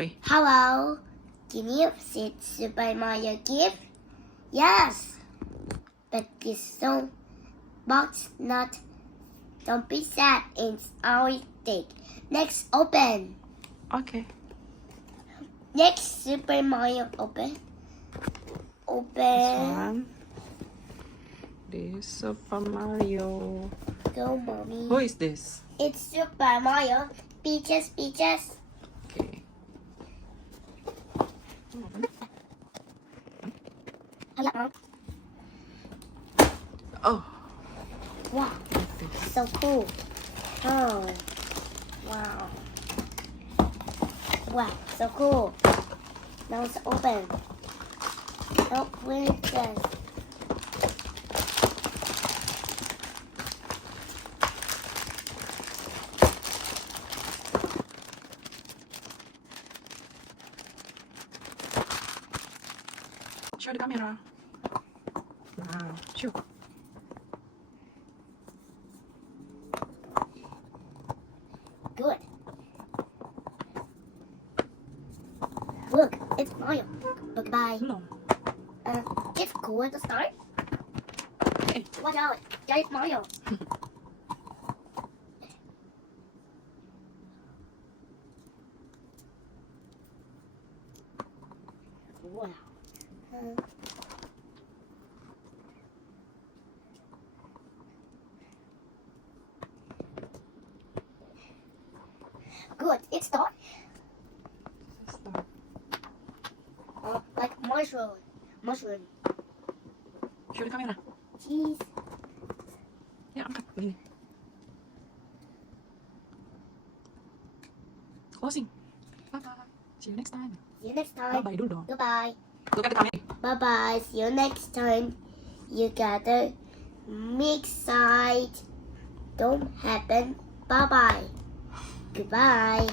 Hello, can you see Super Mario gift? Yes, but this song box not. Don't be sad, it's always thick. Next, open. Okay. Next, Super Mario open. This Open. one. This Super Mario. Go, mommy. Who is this? It's Super Mario. Peaches, peaches. Okay. Oh. Wow, Like this. so cool. Oh, wow. Wow, so cool. Now it's open. Oh, what is this? Show the camera. Wow. Show. Good. Look, it's Mario. Goodbye. No. It's cool at the start. Hey. Watch out, there's Mario. Wow. Good, it's dark. Start. Like mushroom. Mushroom. Show the camera. Cheese. Ya, angkat. Begini. Closing. Bye-bye. See you next time. See you next time. Bye-bye dulu dong. Goodbye. Look at the camera. Bye bye. See you next time. You gotta mix side. Don't happen. Bye bye. Goodbye.